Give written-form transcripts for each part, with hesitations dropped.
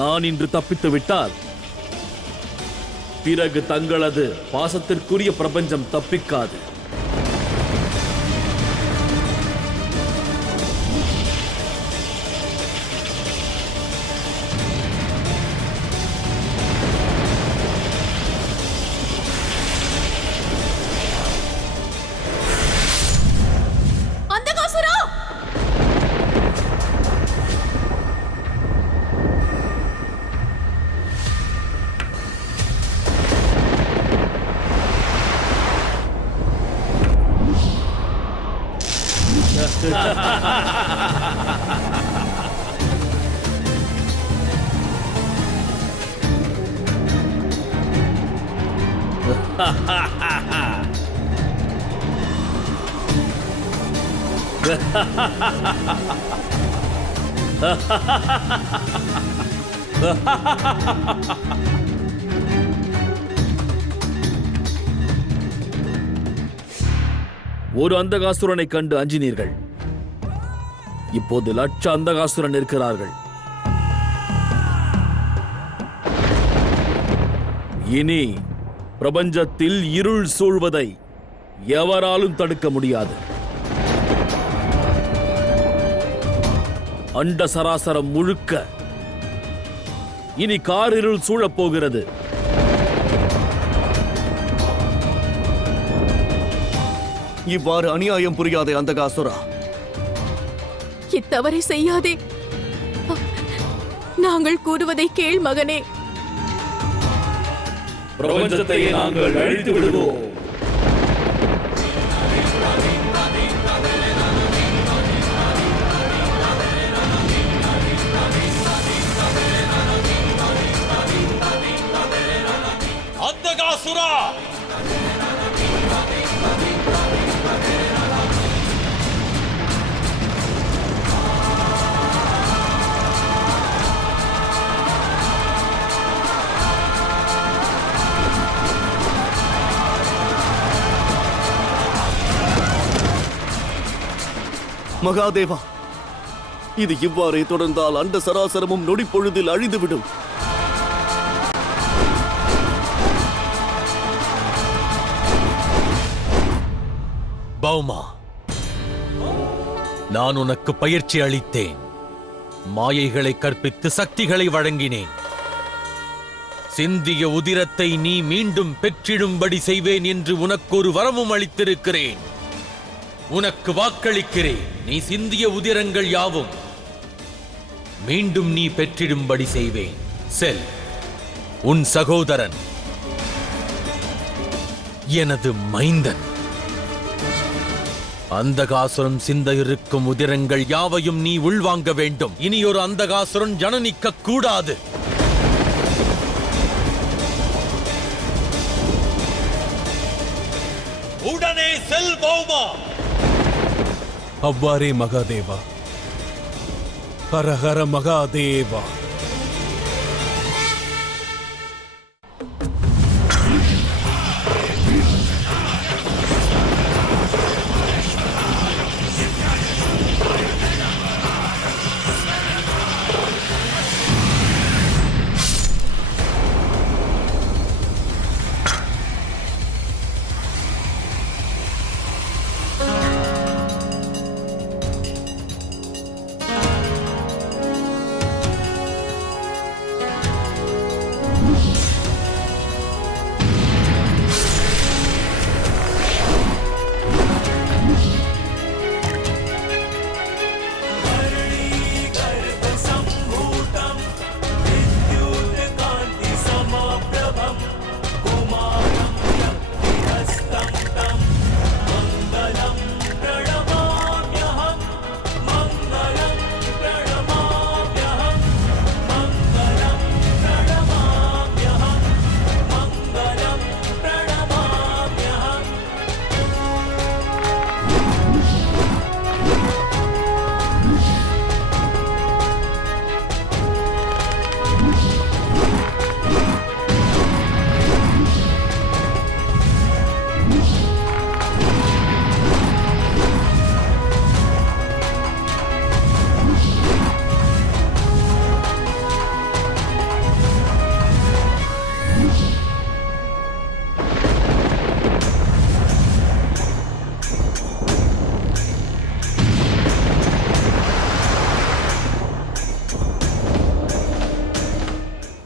நான் இன்று தப்பித்து விட்டால் பிறகு தங்களது பாசத்திற்குரிய பிரபஞ்சம் தப்பிக்காது. ஒரு அந்தகாசுரனை கண்டு அஞ்சினீர்கள். இப்போது லட்ச அந்தகாசுரன் இருக்கிறார்கள். இனி பிரபஞ்சத்தில் இருள் சூழ்வதை எவராலும் தடுக்க முடியாது. அண்ட சராசரம் முழுக்க இனி காரிருள் சூழப் போகிறது. இவ்வாறு அநியாயம் புரியாதே அந்தகாசுரா. இத்தவறை செய்யாதே. நாங்கள் கூறுவதை கேள் மகனே. பிரபஞ்சத்தை நாங்கள் அழித்து விடுவோம். அந்தகாசுரா, மகாதேவா, இது இவ்வாறே தொடர்ந்தால் அண்ட சராசரமும் நொடிப்பொழுதில் அழிந்துவிடும். பௌமா, நான் உனக்கு பயிற்சி அளித்தேன். மாயைகளை கற்பித்து சக்திகளை வழங்கினேன். சிந்திய உதிரத்தை நீ மீண்டும் பெற்றிடும்படி செய்வேன் என்று உனக்கு ஒரு வரமும் அளித்திருக்கிறேன். உனக்கு வாக்களிக்கிறேன். நீ சிந்திய உதிரங்கள் யாவும் மீண்டும் நீ பெற்றிடும்படி செய்வேன். செல். உன் சகோதரன், எனது மைந்தன். அந்தகாசுரன் சிந்த இருக்கும் உதிரங்கள் யாவையும் நீ உள்வாங்க வேண்டும். இனியொரு அந்தகாசுரன் ஜனனிக்க கூடாது. உடனே செல் பௌமா. அவ்வாறே மகாதேவா. ஹரஹர மகாதேவா.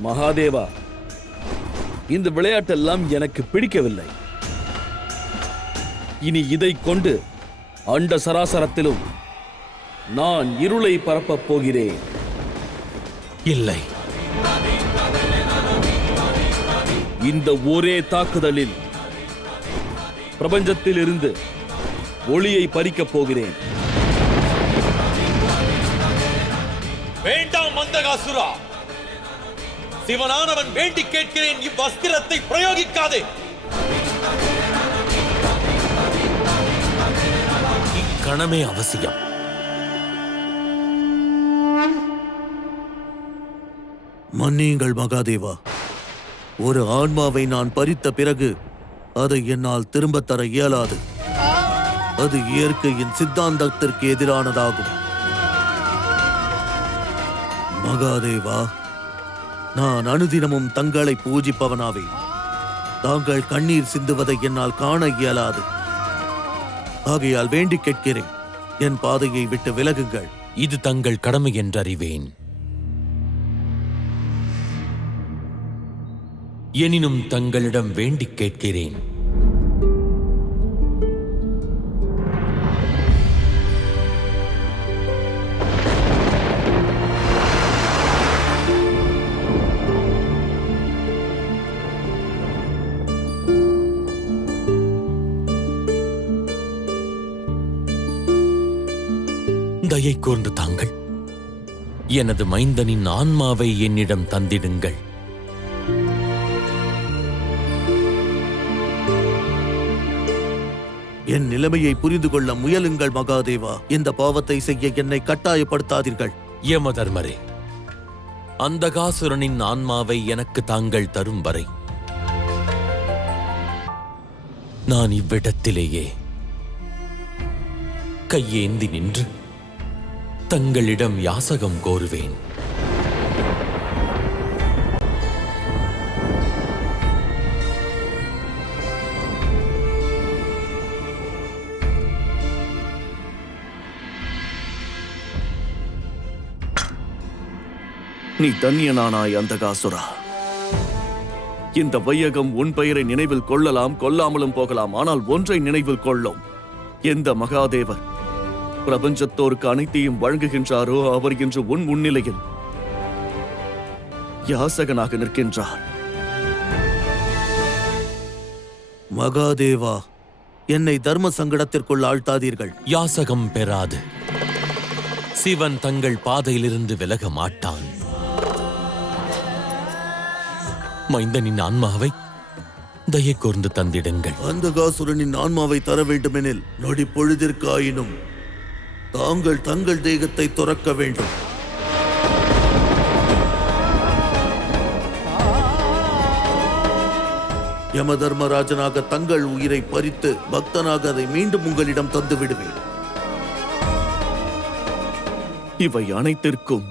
மகாதேவா, இந்த விளையாட்டெல்லாம் எனக்கு பிடிக்கவில்லை. இனி இதைக் கொண்டு அண்ட சராசரத்திலும் நான் இருளை பரப்பப் போகிறேன். இல்லை, இந்த ஒரே தாக்குதலில் பிரபஞ்சத்தில் இருந்து ஒளியை பறிக்கப் போகிறேன். வேண்டாம் மந்தகாசுரா. சிவனானவன் வேண்டி கேட்கிறேன், இவ்வஸ்திரத்தை பிரயோகிக்காதே. இக்கணமே அவசியம். மன்னியுங்கள் மகாதேவா. ஒரு ஆன்மாவை நான் பறித்த பிறகு அதை என்னால் திரும்பத் தர இயலாது. அது இயற்கையின் சித்தாந்தத்திற்கு எதிரானதாகும். மகாதேவா, நான் அனுதினமும் தங்களை பூஜிப்பவனாவேன். தாங்கள் கண்ணீர் சிந்துவதை என்னால் காண இயலாது. ஆகையால் வேண்டி கேட்கிறேன், என் பாதையை விட்டு விலகுங்கள். இது தங்கள் கடமை என்றறிவேன். எனினும் தங்களிடம் வேண்டி கேட்கிறேன், தயை கூர்ந்து தாங்கள் எனது மைந்தனின் ஆன்மாவை என்னிடம் தந்திடுங்கள். என் நிலைமையை புரிந்து கொள்ள முயலுங்கள் மகாதேவா. இந்த பாவத்தை செய்ய என்னை கட்டாயப்படுத்தாதீர்கள். யமதர்மரே, அந்தகாசுரனின் ஆன்மாவை எனக்கு தாங்கள் தரும் வரை நான் இவ்விடத்திலேயே கையேந்தி நின்று தங்களிடம் யாசகம் கோருவேன். நீ தன்யனானாய் அந்தகாசுரா. இந்த வையகம் உன் பெயரை நினைவில் கொள்ளலாம், கொள்ளாமலும் போகலாம். ஆனால் ஒன்றை நினைவில் கொள்ளும். எந்த மகாதேவர் பிரபஞ்சத்தோருக்கு அனைத்தையும் வழங்குகின்றாரோ அவர் இன்று உன் முன்னிலையில் யாசகனாக நிற்கின்றார். மகாதேவா, என்னை தர்ம சங்கடத்திற்குள் ஆழ்த்தாதீர்கள். யாசகம் பெறாது சிவன் தங்கள் பாதையிலிருந்து விலக மாட்டான். மைந்தனின் ஆன்மாவை தயை கூர்ந்து தந்திடுங்கள். அந்தகாசுரனின் ஆன்மாவை தர வேண்டுமெனில் நொடி பொழுதிற்காயினும் தாங்கள் தங்கள் தேகத்தை துறக்க வேண்டும். யம தர்மராஜனாக தங்கள் உயிரை பறித்து பக்தனாக அதை மீண்டும் உங்களிடம் தந்து விடுவேன். இவை அனைத்திற்கும்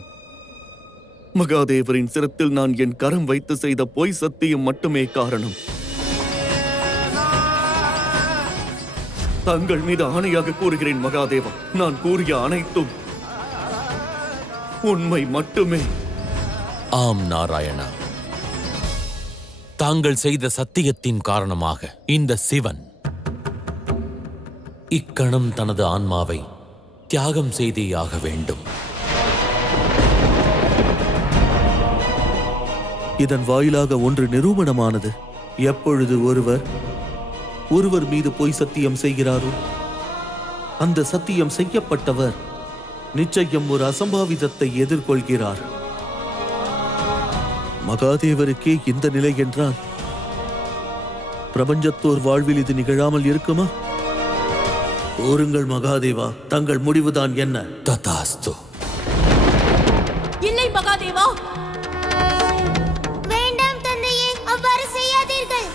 மகாதேவரின் சிரத்தில் நான் என் கரம் வைத்து செய்த பொய் சத்தியம் மட்டுமே காரணம். தங்கள் மீது ஆணையாக கூறுகிறேன் மகாதேவா, நான் கூறிய அனைத்தும் உண்மை மட்டுமே. ஆம் நாராயணா, தாங்கள் செய்த சத்தியத்தின் காரணமாக இந்த சிவன் இக்கணம் தனது ஆன்மாவை தியாகம் செய்தேயாக வேண்டும். இதன் வாயிலாக ஒன்று நிரூபணமானது. எப்பொழுது ஒருவர் மீது பொய் சத்தியம் செய்கிறாரோ அந்த சத்தியம் செய்யப்பட்டவர் நிச்சயம் ஒரு அசம்பாவிதத்தை எதிர்கொள்கிறார். மகாதேவருக்கே இந்த நிலை என்றால் பிரபஞ்சத்தோர் வாழ்வில் இது நிகழாமல் இருக்குமா? கூறுங்கள் மகாதேவா, தங்கள் முடிவுதான் என்ன? ததாஸ்து. இல்லை மகாதேவா, வேண்டாம் தந்தையே, அவ்வாறு செய்யாதீர்கள்.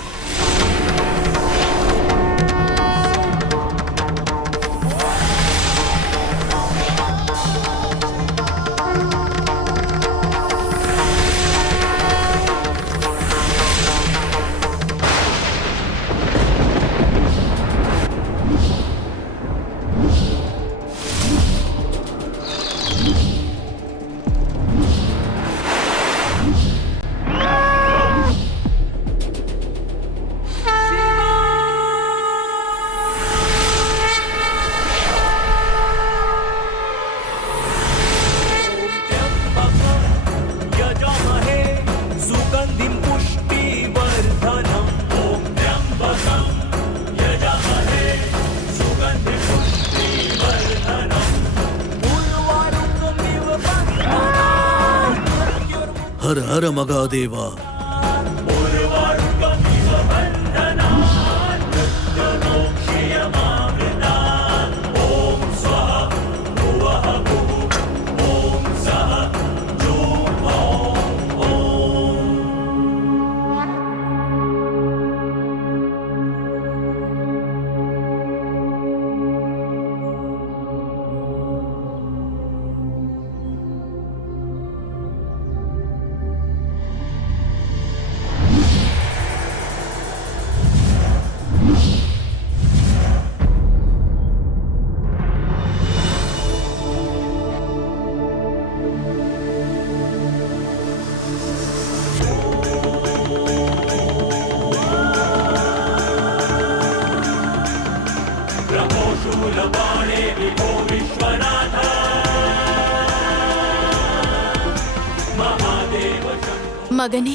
ஹர ஹர மகாதேவா. மகனே,